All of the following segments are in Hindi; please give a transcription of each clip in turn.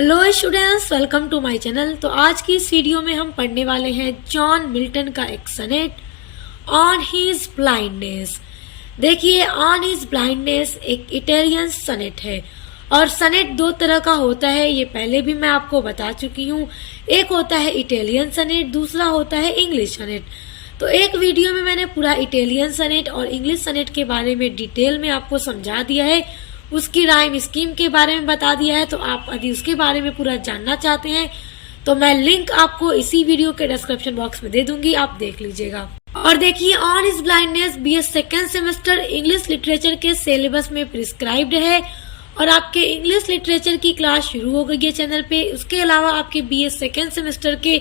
Hello students, welcome to my channel. तो आज की इस वीडियो में हम पढ़ने वाले हैं जॉन मिल्टन का एक सनेट ऑन हिज ब्लाइंडनेस। देखिए, ऑन हिज ब्लाइंडनेस एक इटालियन सनेट है और सनेट दो तरह का होता है, ये पहले भी मैं आपको बता चुकी हूँ। एक होता है इटालियन सनेट, दूसरा होता है इंग्लिश सनेट। तो एक वीडियो में मैंने पूरा इटालियन सनेट और इंग्लिश सनेट के बारे में डिटेल में आपको समझा दिया है, उसकी राइम स्कीम के बारे में बता दिया है। तो आप यदि उसके बारे में पूरा जानना चाहते हैं तो मैं लिंक आपको इसी वीडियो के डिस्क्रिप्शन बॉक्स में दे दूंगी, आप देख लीजिएगा। और देखिए, on his blindness BA second semester English literature के सिलेबस में प्रिस्क्राइब्ड है और आपके इंग्लिश लिटरेचर की क्लास शुरू हो गई है चैनल पे। उसके अलावा आपके BA सेकेंड सेमेस्टर के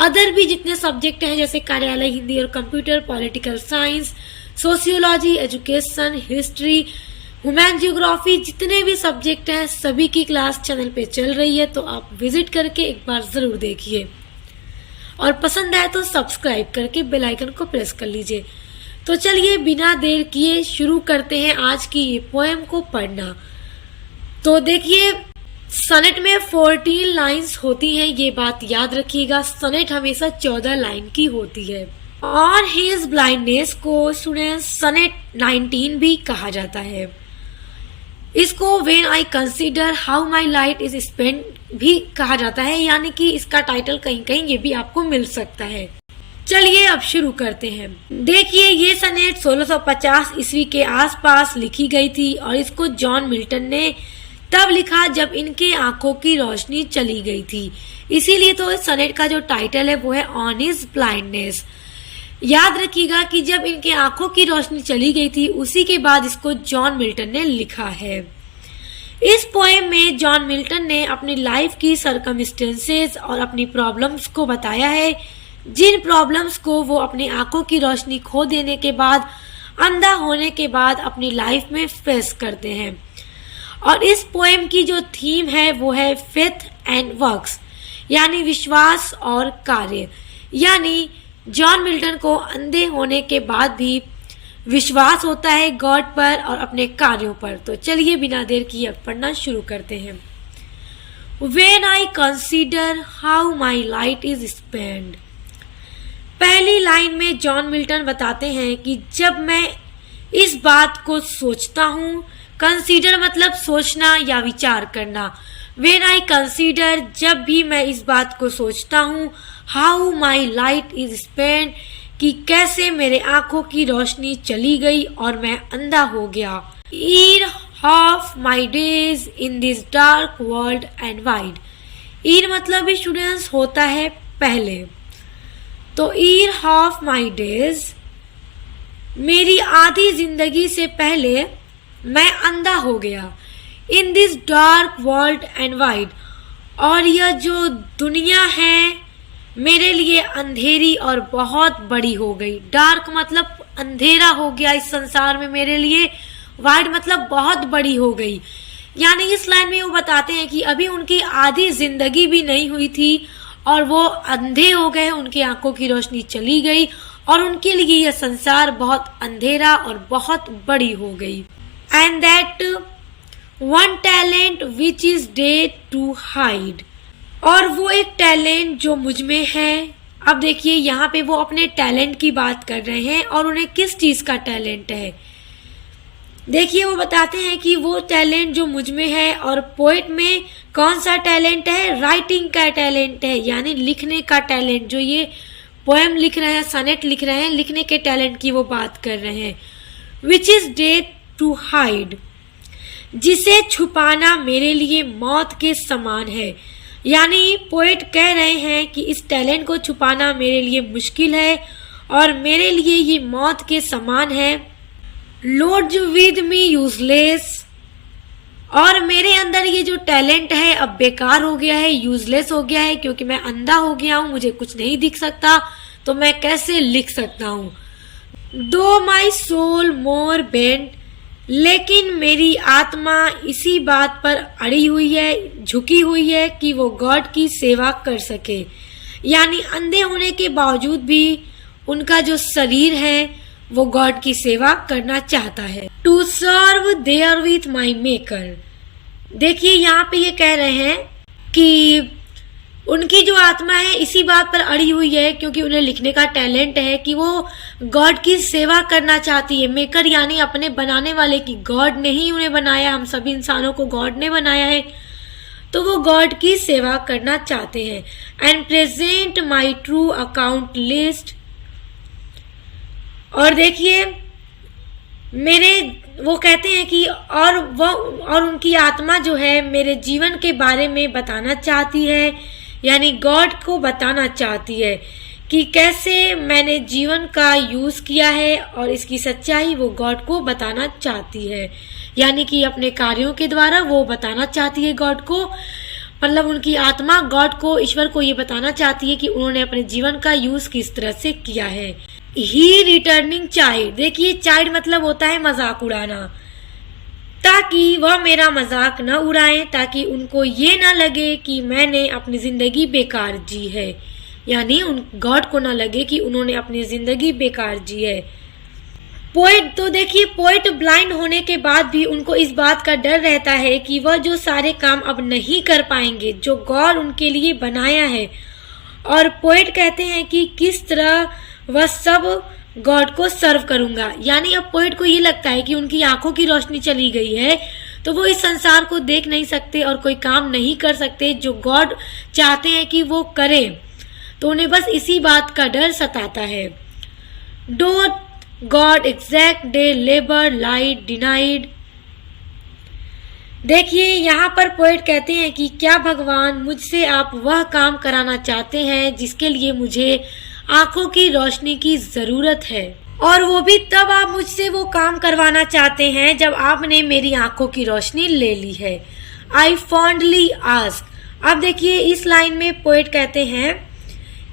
अदर भी जितने सब्जेक्ट हैं, जैसे कार्यालय हिंदी और computer, political science, sociology, education, history, human geography, जितने भी सब्जेक्ट हैं सभी की क्लास चैनल पे चल रही है। तो आप विजिट करके एक बार जरूर देखिए और पसंद आए तो सब्सक्राइब करके बेल आइकन को प्रेस कर लीजिए। तो चलिए बिना देर किए शुरू करते हैं आज की ये पोएम को पढ़ना। तो देखिए, सनेट में 14 लाइंस होती हैं, ये बात याद रखिएगा। सनेट हमेशा 14 लाइन की होती है। ऑन हिज ब्लाइंडनेस को स्टूडेंट्स सनेट 19 भी कहा जाता है। इसको when I consider how my light is spent भी कहा जाता है, यानी कि इसका टाइटल कहीं कहीं ये भी आपको मिल सकता है। चलिए अब शुरू करते हैं। देखिए, ये सनेट 1650 ईस्वी के आसपास लिखी गई थी और इसको जॉन मिल्टन ने तब लिखा जब इनके आंखों की रोशनी चली गई थी। इसीलिए तो इस सनेट का जो टाइटल है वो है ऑन हिज ब्लाइंडनेस। याद रखिएगा कि जब इनके आंखों की रोशनी चली गई थी उसी के बाद इसको जॉन मिल्टन ने लिखा है। इस पोएम में जॉन मिल्टन ने अपनी लाइफ की सरकमस्टेंसेस और अपनी प्रॉब्लम्स को बताया है, जिन प्रॉब्लम्स को वो अपनी आंखों की रोशनी खो देने के बाद, अंधा होने के बाद अपनी लाइफ में फेस करते हैं। और इस पोएम की जो थीम है वो है फेथ एंड वर्क्स, यानी विश्वास और कार्य। यानी जॉन मिल्टन को अंधे होने के बाद भी विश्वास होता है गॉड पर और अपने कार्यों पर। तो चलिए बिना देर किए अब पढ़ना शुरू करते हैं। When I consider how my light is spent, पहली लाइन में जॉन मिल्टन बताते हैं कि जब मैं इस बात को सोचता हूँ, कंसीडर मतलब सोचना या विचार करना। When I consider, जब भी मैं इस बात को सोचता हूँ, how my light is spent, कि कैसे मेरे आंखों की रोशनी चली गई और मैं अंधा हो गया। ईर half my days in this dark world and wide. ईर मतलब स्टूडेंट्स होता है पहले। तो ईर हाफ माई डेज, मेरी आधी जिंदगी से पहले मैं अंधा हो गया। In this dark world and wide, और यह जो दुनिया है मेरे लिए अंधेरी और बहुत बड़ी हो गई। डार्क मतलब अंधेरा हो गया इस संसार में मेरे लिए, वाइड मतलब बहुत बड़ी हो गई। यानी इस लाइन में वो बताते हैं कि अभी उनकी आधी जिंदगी भी नहीं हुई थी और वो अंधे हो गए, उनकी आंखों की रोशनी चली गई और उनके लिए यह संसार बहुत अंधेरा और बहुत बड़ी हो गई। And that one talent which is death to hide, और वो एक टैलेंट जो मुझ में है। अब देखिए, यहाँ पे वो अपने टैलेंट की बात कर रहे हैं और उन्हें किस चीज का टैलेंट है। देखिए, वो बताते हैं कि वो टैलेंट जो मुझ में है, और पोएट में कौन सा टैलेंट है, राइटिंग का टैलेंट है, यानी लिखने का टैलेंट। जो ये पोएम लिख रहे हैं, सनेट लिख रहे हैं, लिखने के टैलेंट की वो बात कर रहे हैं। Which is death to hide, जिसे छुपाना मेरे लिए मौत के समान है। यानी पोएट कह रहे हैं कि इस टैलेंट को छुपाना मेरे लिए मुश्किल है और मेरे लिए ये मौत के समान है। लोड विद मी यूजलेस, और मेरे अंदर ये जो टैलेंट है अब बेकार हो गया है, यूजलेस हो गया है, क्योंकि मैं अंधा हो गया हूँ, मुझे कुछ नहीं दिख सकता, तो मैं कैसे लिख सकता हूँ। दो माई सोल मोर बेंट, लेकिन मेरी आत्मा इसी बात पर अड़ी हुई है, झुकी हुई है कि वो गॉड की सेवा कर सके। यानी अंधे होने के बावजूद भी उनका जो शरीर है वो गॉड की सेवा करना चाहता है। To serve therewith my maker, देखिए यहाँ पे ये कह रहे हैं कि उनकी जो आत्मा है इसी बात पर अड़ी हुई है, क्योंकि उन्हें लिखने का टैलेंट है, कि वो गॉड की सेवा करना चाहती है। मेकर यानी अपने बनाने वाले की, गॉड ने ही उन्हें बनाया, हम सभी इंसानों को गॉड ने बनाया है, तो वो गॉड की सेवा करना चाहते हैं। And present my true account list, और देखिए वो कहते हैं कि और उनकी आत्मा जो है मेरे जीवन के बारे में बताना चाहती है, यानी गॉड को बताना चाहती है कि कैसे मैंने जीवन का यूज किया है, और इसकी सच्चाई वो गॉड को बताना चाहती है। यानी कि अपने कार्यों के द्वारा वो बताना चाहती है गॉड को, मतलब उनकी आत्मा गॉड को, ईश्वर को ये बताना चाहती है कि उन्होंने अपने जीवन का यूज किस तरह से किया है। ही रिटर्निंग चाइल्ड, देखिए चाइल्ड मतलब होता है मजाक उड़ाना, ताकि वह मेरा मजाक न उड़ाएं, ताकि उनको ये ना लगे कि मैंने अपनी जिंदगी बेकार जी है, यानी उन गॉड को ना लगे कि उन्होंने अपनी जिंदगी बेकार जी है। पोएट, तो देखिए पोएट ब्लाइंड होने के बाद भी उनको इस बात का डर रहता है कि वह जो सारे काम अब नहीं कर पाएंगे जो गॉड उनके लिए बनाया है। और पोएट कहते हैं कि किस तरह वह सब गॉड को सर्व करूंगा, यानी अब पोएट को ये लगता है कि उनकी आंखों की रोशनी चली गई है, तो वो इस संसार को देख नहीं सकते और कोई काम नहीं कर सकते जो गॉड चाहते हैं कि वो करें, तो उन्हें बस इसी बात का डर सताता है। Don't God exact day labour light denied, देखिए यहाँ पर पोएट कहते हैं कि क्या भगवान मुझसे आप वह काम कराना चाहते हैं जिसके लिए मुझे आंखों की रोशनी की जरूरत है, और वो भी तब आप मुझसे वो काम करवाना चाहते हैं जब आपने मेरी आंखों की रोशनी ले ली है। आई फॉन्डली आस्क, अब देखिए इस लाइन में पोएट कहते हैं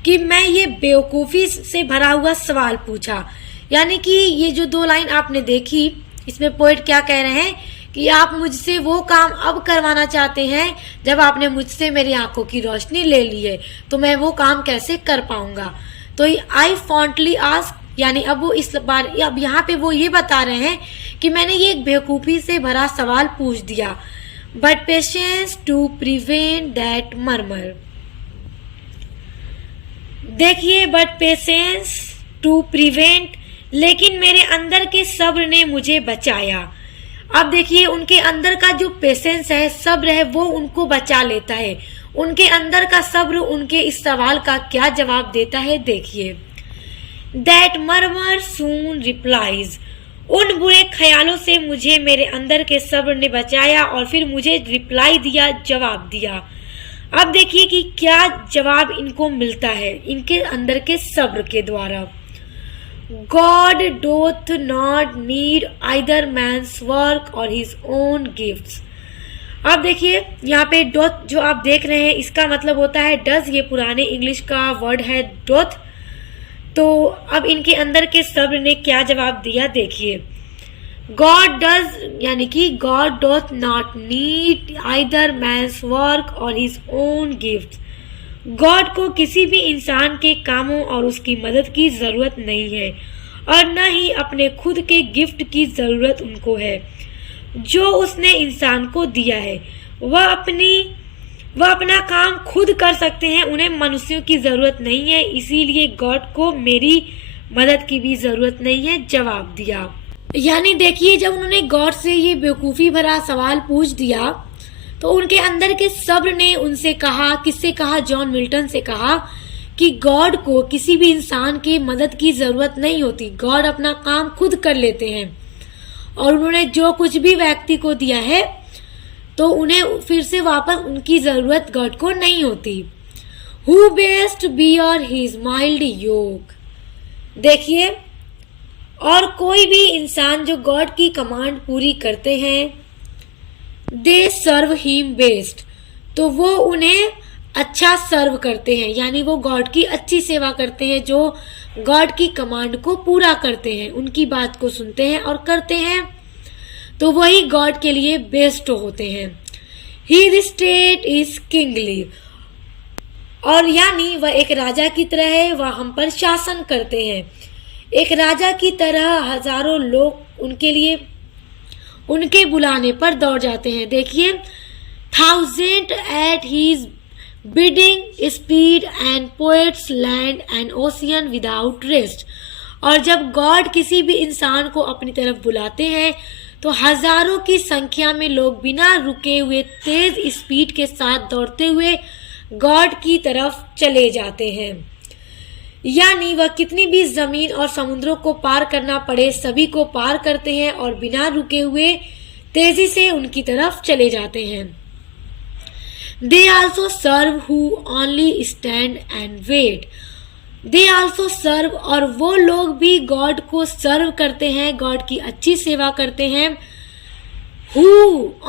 कि मैं ये बेवकूफ़ी से भरा हुआ सवाल पूछा, यानी कि ये जो दो लाइन आपने देखी इसमें पोएट क्या कह रहे हैं कि आप मुझसे वो काम अब करवाना चाहते हैं जब आपने मुझसे मेरी आंखों की रोशनी ले ली है, तो मैं वो काम कैसे कर पाऊंगा। तो आई फॉन्टली आस्क, यानी अब वो इस बार अब यहाँ पे वो ये बता रहे हैं कि मैंने ये एक बेवकूफ़ी से भरा सवाल पूछ दिया, but patience to prevent that murmur, देखिए बट पेशेंस टू प्रिवेंट, लेकिन मेरे अंदर के सब्र ने मुझे बचाया। अब देखिए उनके अंदर का जो पेशेंस है, सब्र है, वो उनको बचा लेता है। उनके अंदर का सब्र उनके इस सवाल का क्या जवाब देता है, देखिए। दैट मर्मर सून रिप्लाइज, उन बुरे ख्यालों से मुझे मेरे अंदर के सब्र ने बचाया और फिर मुझे रिप्लाई दिया, जवाब दिया। अब देखिए कि क्या जवाब इनको मिलता है इनके अंदर के सब्र के द्वारा। God doth not need either man's work or his own gifts, अब देखिए यहाँ पे डोथ जो आप देख रहे हैं इसका मतलब होता है डज, ये पुराने इंग्लिश का वर्ड है डोथ। तो अब इनके अंदर के सब्र ने क्या जवाब दिया, देखिए। गॉड डज, यानी कि God doth not need either man's work और हिज ओन गिफ्ट, गॉड को किसी भी इंसान के कामों और उसकी मदद की जरूरत नहीं है, और न ही अपने खुद के गिफ्ट की जरूरत उनको है जो उसने इंसान को दिया है। वह अपना काम खुद कर सकते हैं, उन्हें मनुष्यों की जरूरत नहीं है, इसीलिए गॉड को मेरी मदद की भी जरूरत नहीं है, जवाब दिया। यानी देखिए जब उन्होंने गॉड से ये बेवकूफ़ी भरा सवाल पूछ दिया तो उनके अंदर के सब्र ने उनसे कहा, किससे कहा, जॉन मिल्टन से कहा कि गॉड को किसी भी इंसान की मदद की जरूरत नहीं होती, गॉड अपना काम खुद कर लेते हैं, और उन्होंने जो कुछ भी व्यक्ति को दिया है तो उन्हें फिर से वापस उनकी जरूरत गॉड को नहीं होती। Who best bear his mild yoke, देखिए और कोई भी इंसान जो गॉड की कमांड पूरी करते हैं, दे सर्व हिम बेस्ट, तो वो उन्हें अच्छा सर्व करते हैं, यानी वो गॉड की अच्छी सेवा करते हैं, जो गॉड की कमांड को पूरा करते हैं, उनकी बात को सुनते हैं और करते हैं, तो वही गॉड के लिए बेस्ट होते हैं। हिज स्टेट इज किंगली, और यानी वह एक राजा की तरह है, वह हम पर शासन करते हैं, एक राजा की तरह हजारों लोग उनके लिए उनके बुलाने पर दौड़ जाते हैं। देखिए thousand at his bidding speed and poets land and ocean without rest। और जब गॉड किसी भी इंसान को अपनी तरफ बुलाते हैं तो हजारों की संख्या में लोग बिना रुके हुए तेज स्पीड के साथ दौड़ते हुए गॉड की तरफ चले जाते हैं। यानी वह कितनी भी जमीन और समुद्रों को पार करना पड़े सभी को पार करते हैं और बिना रुके हुए तेजी से उनकी तरफ चले जाते हैं। They also serve who only stand and wait। They also serve और वो लोग भी गॉड को सर्व करते हैं, गॉड की अच्छी सेवा करते हैं। Who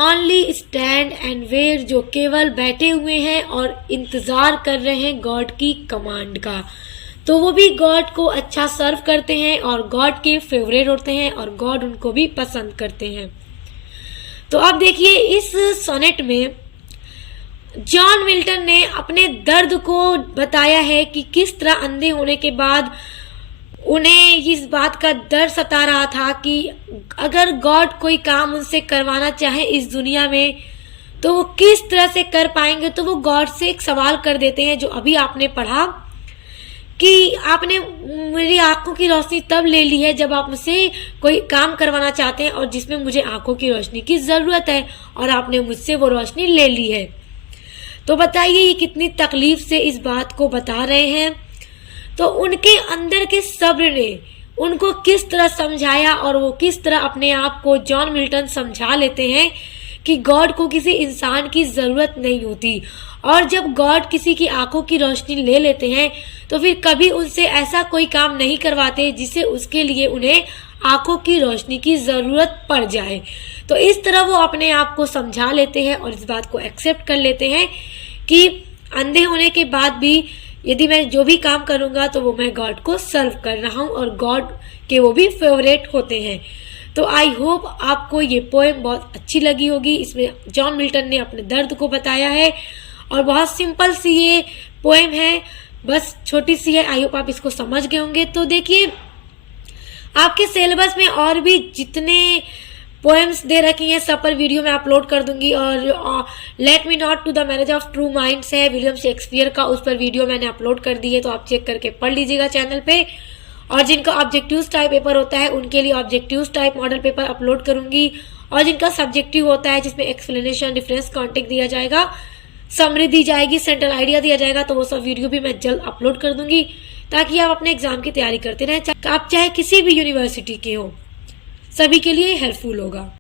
only stand and wait जो केवल बैठे हुए हैं और इंतजार कर रहे हैं गॉड की कमांड का, तो वो भी गॉड को अच्छा सर्व करते हैं और गॉड के फेवरेट होते हैं और गॉड उनको भी पसंद करते हैं। तो अब देखिए इस सोनेट में जॉन मिल्टन ने अपने दर्द को बताया है कि किस तरह अंधे होने के बाद उन्हें इस बात का डर सता रहा था कि अगर गॉड कोई काम उनसे करवाना चाहे इस दुनिया में तो वो किस तरह से कर पाएंगे। तो वो गॉड से एक सवाल कर देते हैं जो अभी आपने पढ़ा कि आपने मेरी आंखों की रोशनी तब ले ली है जब आप मुझसे कोई काम करवाना चाहते हैं और जिसमें मुझे आंखों की रोशनी की जरूरत है और आपने मुझसे वो रोशनी ले ली है। तो बताइए ये कितनी तकलीफ से इस बात को बता रहे हैं। तो उनके अंदर के सब्र ने उनको किस तरह समझाया और वो किस तरह अपने आप को जॉन मिल्टन समझा लेते हैं कि गॉड को किसी इंसान की जरूरत नहीं होती और जब गॉड किसी की आंखों की रोशनी ले लेते हैं तो फिर कभी उनसे ऐसा कोई काम नहीं करवाते जिससे उसके लिए उन्हें आंखों की रोशनी की जरूरत पड़ जाए। तो इस तरह वो अपने आप को समझा लेते हैं और इस बात को एक्सेप्ट कर लेते हैं कि अंधे होने के बाद भी यदि मैं जो भी काम करूंगा तो वो मैं गॉड को सर्व कर रहा हूं और गॉड के वो भी फेवरेट होते हैं। तो आई होप आपको ये पोएम बहुत अच्छी लगी होगी। इसमें जॉन मिल्टन ने अपने दर्द को बताया है और बहुत सिंपल सी ये पोएम है, बस छोटी सी है। आई होप आप इसको समझ गए होंगे। तो देखिए आपके सिलेबस में और भी जितने पोएम्स दे रखी हैं सब पर वीडियो मैं अपलोड कर दूंगी और let me not to the marriage of true minds है विलियम शेक्सपियर का, उस पर वीडियो मैंने अपलोड कर दी है, तो आप चेक करके पढ़ लीजिएगा चैनल पे। और जिनका ऑब्जेक्टिव टाइप पेपर होता है उनके लिए objective type model paper upload करूंगी और जिनका सब्जेक्टिव होता है जिसमें एक्सप्लेनेशन डिफरेंस कॉन्टेक्ट दिया जाएगा, समरी दी जाएगी, सेंट्रल आइडिया दिया जाएगा, तो वो सब वीडियो भी मैं जल्द अपलोड कर दूंगी ताकि आप अपने एग्जाम की तैयारी करते रहें। आप चाहे किसी भी यूनिवर्सिटी के हो, सभी के लिए हेल्पफुल होगा।